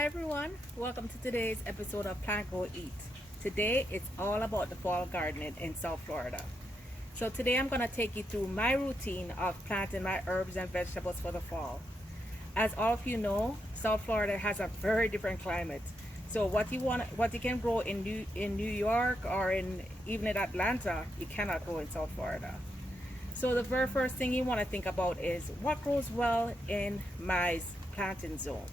Hi everyone, welcome to today's episode of Plant Go Eat. Today it's all about the fall gardening in South Florida. So today I'm going to take you through my routine of planting my herbs and vegetables for the fall. As all of you know, South Florida has a very different climate. So what you can grow in New York or even in Atlanta, you cannot grow in South Florida. So the very first thing you want to think about is what grows well in my planting zone.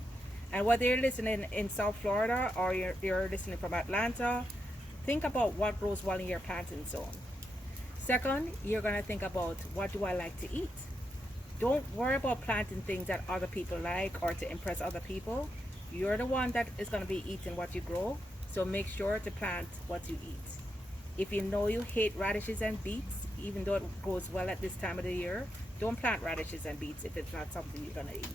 And whether you're listening in South Florida or you're listening from Atlanta, think about what grows well in your planting zone. Second, you're going to think about what do I like to eat. Don't worry about planting things that other people like or to impress other people. You're the one that is going to be eating what you grow, so make sure to plant what you eat. If you know you hate radishes and beets, even though it goes well at this time of the year, don't plant radishes and beets if it's not something you're going to eat.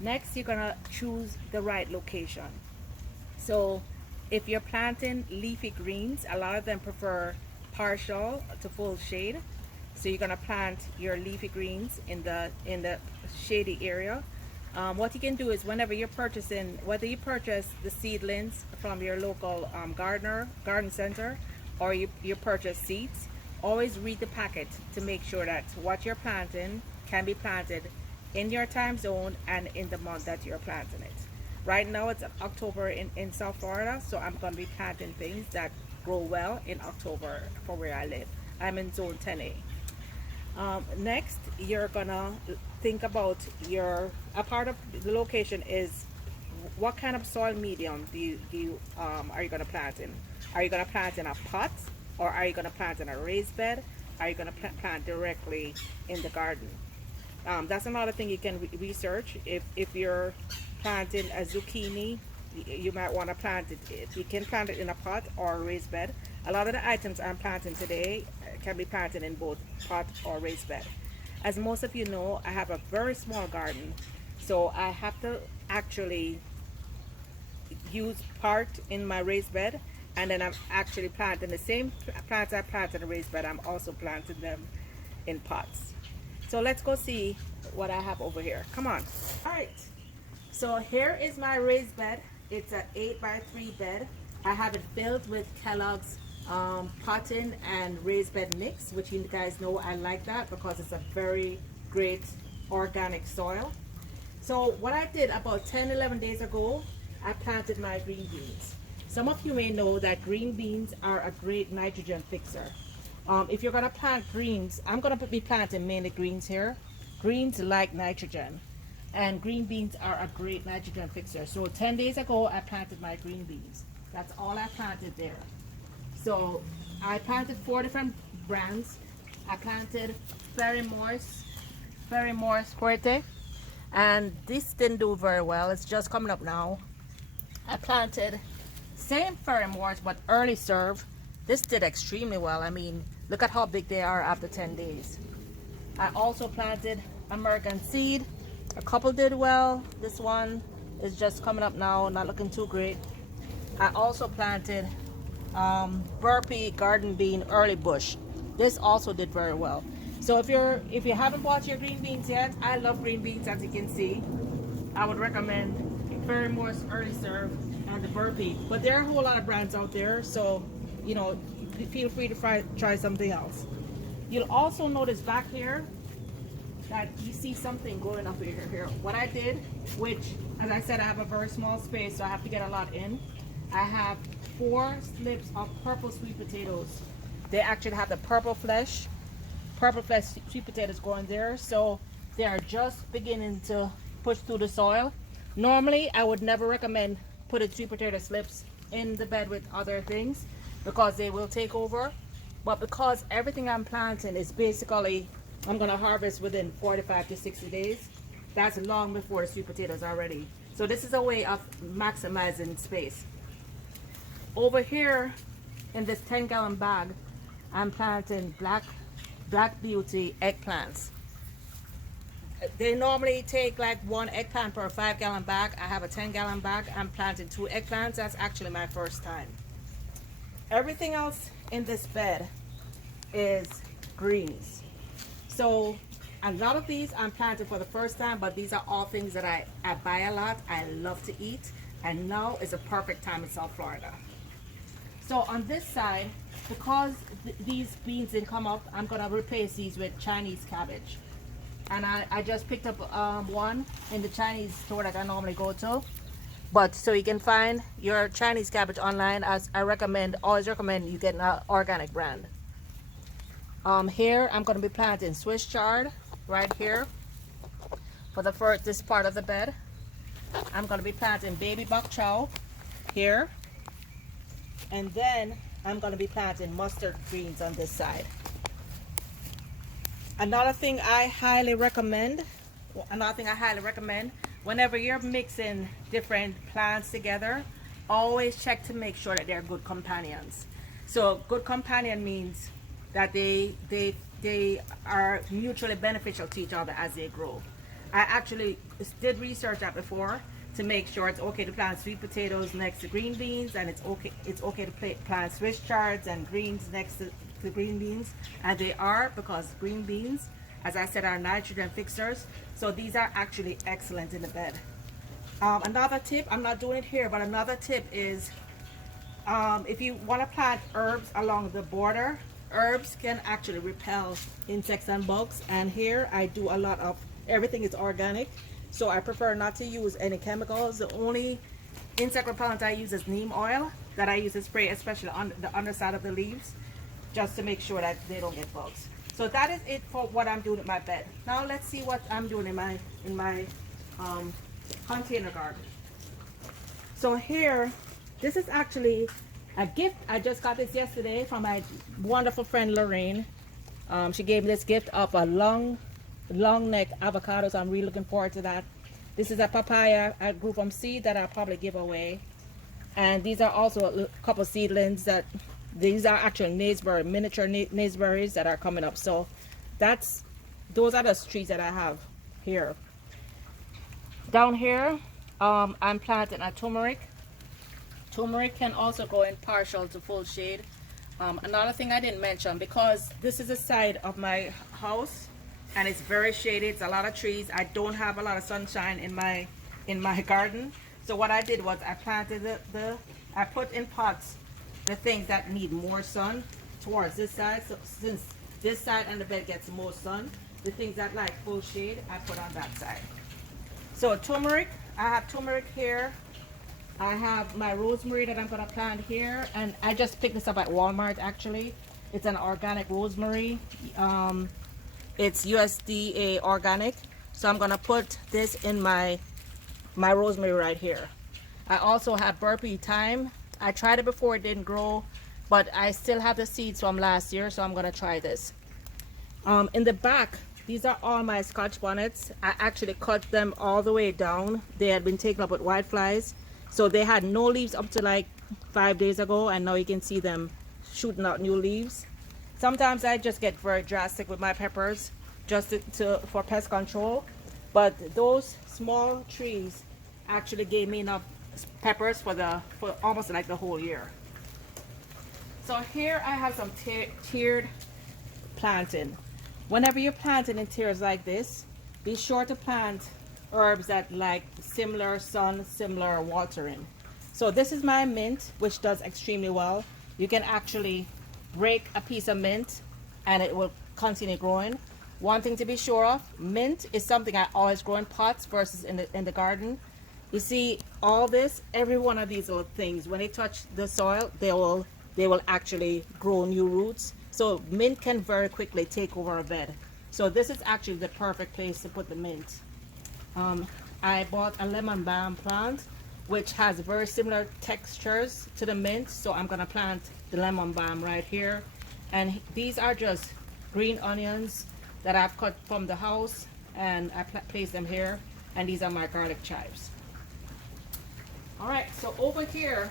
Next, you're going to choose the right location. So if you're planting leafy greens, a lot of them prefer partial to full shade. So you're going to plant your leafy greens in the shady area. What you can do is whenever you're purchasing, whether you purchase the seedlings from your local garden center, or you purchase seeds, always read the packet to make sure that what you're planting can be planted in your time zone and in the month that you're planting it. Right now it's October in South Florida, so I'm going to be planting things that grow well in October for where I live. I'm in zone 10A. Next, you're gonna think about a part of the location is what kind of soil medium are you gonna plant in? Are you gonna plant in a pot, or are you gonna plant in a raised bed? Are you gonna plant directly in the garden? That's another thing you can research. If you're planting a zucchini, you might want to plant it. You can plant it in a pot or a raised bed. A lot of the items I'm planting today can be planted in both pot or raised bed. As most of you know, I have a very small garden, so I have to actually use part in my raised bed, and then I'm actually planting the same plants I plant in a raised bed. I'm also planting them in pots. So let's go see what I have over here. Come on. All right. So here is my raised bed. It's an 8x3 bed. I have it filled with Kellogg's potting and raised bed mix, which you guys know I like that because it's a very great organic soil. So what I did about 10-11 days ago, I planted my green beans. Some of you may know that green beans are a great nitrogen fixer. If you're going to plant greens, I'm going to be planting mainly greens here. Greens like nitrogen, and green beans are a great nitrogen fixer. So 10 days ago, I planted my green beans. That's all I planted there. So I planted 4 different brands. I planted Very Moist Fuerte, and this didn't do very well. It's just coming up now. I planted same Very Moist but early serve. This did extremely well. I mean, look at how big they are after 10 days. I also planted American Seed. A couple did well. This one is just coming up now, not looking too great. I also planted Burpee Garden Bean Early Bush. This also did very well. So if you haven't bought your green beans yet, I love green beans, as you can see. I would recommend Very Moist Early Serve and the Burpee. But there are a whole lot of brands out there, so you know, feel free to try something else. You'll also notice back here that you see something growing up here. What I did, which, as I said, I have a very small space, so I have to get a lot in. I have 4 slips of purple sweet potatoes. They actually have the purple flesh sweet potatoes growing there, so they are just beginning to push through the soil. Normally, I would never recommend putting sweet potato slips in the bed with other things, because they will take over. But because everything I'm planting is basically, I'm going to harvest within 45 to 60 days, that's long before the sweet potatoes are ready. So this is a way of maximizing space. Over here in this 10-gallon bag, I'm planting Black Beauty eggplants. They normally take like 1 eggplant per 5-gallon bag. I have a 10-gallon bag. I'm planting 2 eggplants. That's actually my first time. Everything else in this bed is greens. So A lot of these I'm planting for the first time, but these are all things that I buy a lot. I love to eat, and now is a perfect time in South Florida. So on this side, because these beans didn't come up, I'm gonna replace these with Chinese cabbage. And I just picked up one in the Chinese store that I normally go to. But so you can find your Chinese cabbage online. As I always recommend you get an organic brand. Here I'm going to be planting Swiss chard right here for this part of the bed. I'm going to be planting baby bok choy here, and then I'm going to be planting mustard greens on this side. Another thing I highly recommend, whenever you're mixing different plants together, always check to make sure that they're good companions. So good companion means that they are mutually beneficial to each other as they grow. I actually did research that before to make sure it's okay to plant sweet potatoes next to green beans, and it's okay to plant Swiss chards and greens next to green beans, and they are, because green beans, as I said, are nitrogen fixers. So these are actually excellent in the bed. Another tip, I'm not doing it here, but another tip is if you want to plant herbs along the border, herbs can actually repel insects and bugs, and here I do a lot of, everything is organic, so I prefer not to use any chemicals. The only insect repellent I use is neem oil that I use to spray, especially on the underside of the leaves, just to make sure that they don't get bugs. So that is it for what I'm doing with my bed. Now let's see what I'm doing in my container garden. So here, this is actually a gift. I just got this yesterday from my wonderful friend Lorraine. She gave me this gift of a long neck avocado, so I'm really looking forward to that. This is a papaya I grew from seed that I'll probably give away. And these are also a couple seedlings that, these are actual miniature naseberries that are coming up. So those are the trees that I have here. Down here, I'm planting a turmeric. Turmeric can also go in partial to full shade. Another thing I didn't mention, because this is the side of my house and it's very shady, it's a lot of trees, I don't have a lot of sunshine in my garden. So what I did was I planted I put in pots the things that need more sun towards this side. So since this side and the bed gets more sun, the things that like full shade, I put on that side. So turmeric, I have turmeric here. I have my rosemary that I'm gonna plant here, and I just picked this up at Walmart actually. It's an organic rosemary. It's USDA organic. So I'm gonna put this in my rosemary right here. I also have burpee thyme. I tried it before, it didn't grow, but I still have the seeds from last year, so I'm gonna try this. In the back, these are all my Scotch bonnets. I actually cut them all the way down. They had been taken up with whiteflies, so they had no leaves up to like 5 days ago, and now you can see them shooting out new leaves. Sometimes I just get very drastic with my peppers just for pest control, but those small trees actually gave me enough peppers for almost like the whole year. So here I have some tiered planting. Whenever you're planting in tiers like this, be sure to plant herbs that like similar sun, similar watering. So this is my mint, which does extremely well. You can actually break a piece of mint and it will continue growing. One thing to be sure of, mint is something I always grow in pots versus in the garden. You see all this, every one of these little things, when they touch the soil, they will actually grow new roots. So mint can very quickly take over a bed. So this is actually the perfect place to put the mint. I bought a lemon balm plant, which has very similar textures to the mint. So I'm gonna plant the lemon balm right here. And these are just green onions that I've cut from the house, and I place them here. And these are my garlic chives. All right, so over here,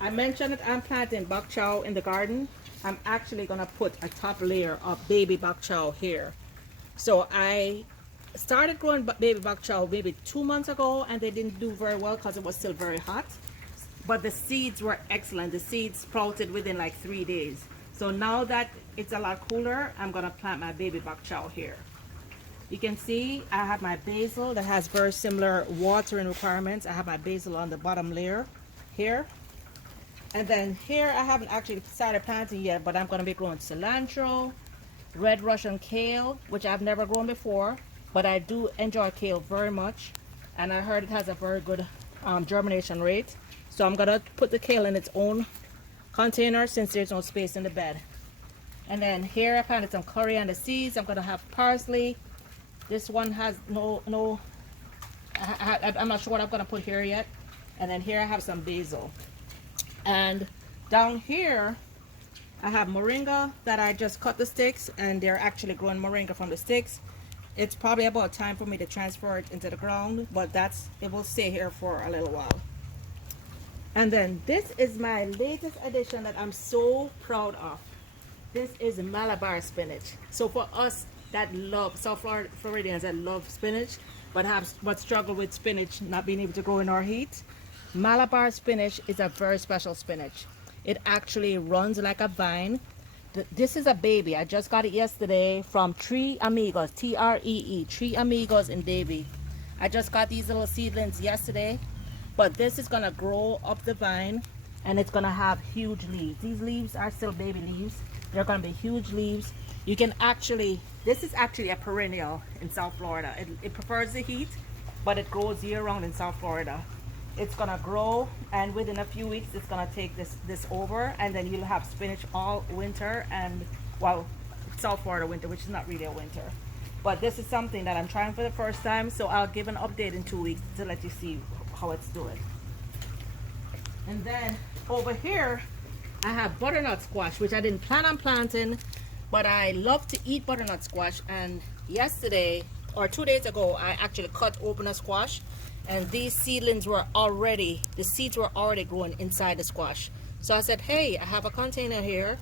I mentioned that I'm planting bok choy in the garden. I'm actually gonna put a top layer of baby bok choy here. So I started growing baby bok choy maybe 2 months ago, and they didn't do very well because it was still very hot. But the seeds were excellent. The seeds sprouted within like 3 days. So now that it's a lot cooler, I'm gonna plant my baby bok choy here. You can see I have my basil that has very similar watering requirements. I have my basil on the bottom layer here. And then here I haven't actually started planting yet, but I'm going to be growing cilantro, red Russian kale, which I've never grown before, but I do enjoy kale very much. And I heard it has a very good germination rate. So I'm going to put the kale in its own container since there's no space in the bed. And then here I planted some coriander seeds. I'm going to have parsley. This one has I'm not sure what I'm going to put here yet. And then here I have some basil. And down here I have moringa that I just cut the sticks, and they're actually growing moringa from the sticks. It's probably about time for me to transfer it into the ground, but it will stay here for a little while. And then this is my latest addition that I'm so proud of. This is Malabar spinach. So for us that love, South Floridians that love spinach but struggle with spinach not being able to grow in our heat, Malabar spinach is a very special spinach. It actually runs like a vine. This is a baby. I just got it yesterday from Tree Amigos, Tree, Tree Amigos in Davie. I just got these little seedlings yesterday, but this is gonna grow up the vine and it's gonna have huge leaves. These leaves are still baby leaves. They're gonna be huge leaves. You can actually, this is actually a perennial in South Florida. It prefers the heat, but it grows year round in South Florida. It's gonna grow, and within a few weeks it's gonna take this over, and then you'll have spinach all winter, and well, South Florida winter, which is not really a winter. But this is something that I'm trying for the first time, so I'll give an update in 2 weeks to let you see how it's doing. And then over here I have butternut squash, which I didn't plan on planting, but I love to eat butternut squash. And yesterday or 2 days ago I actually cut open a squash, and these seedlings were already, the seeds were already growing inside the squash. So I said, hey, I have a container here,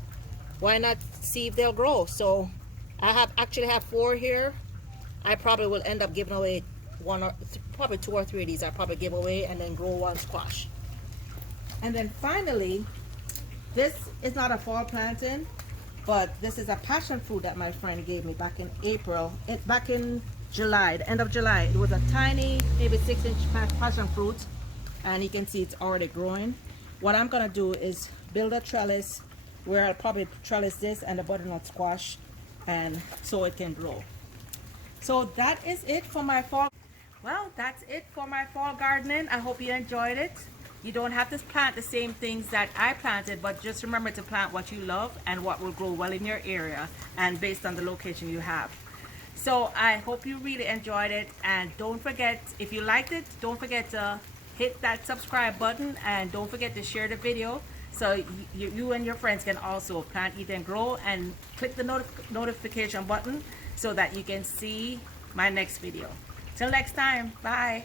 why not see if they'll grow? So I actually have 4 here. I probably will end up giving away probably 2 or 3 of these. I'll probably give away and then grow 1 squash. And then finally, this is not a fall planting, but this is a passion fruit that my friend gave me back in back in July, the end of July. It was a tiny, maybe 6-inch passion fruit, and you can see it's already growing. What I'm gonna do is build a trellis where I'll probably trellis this and the butternut squash, and so it can grow. So that is it for my fall. Well, that's it for my fall gardening. I hope you enjoyed it. You don't have to plant the same things that I planted, but just remember to plant what you love and what will grow well in your area and based on the location you have. So I hope you really enjoyed it, and don't forget, if you liked it, don't forget to hit that subscribe button, and don't forget to share the video so you and your friends can also plant, eat, and grow, and click the notification button so that you can see my next video. Till next time, bye.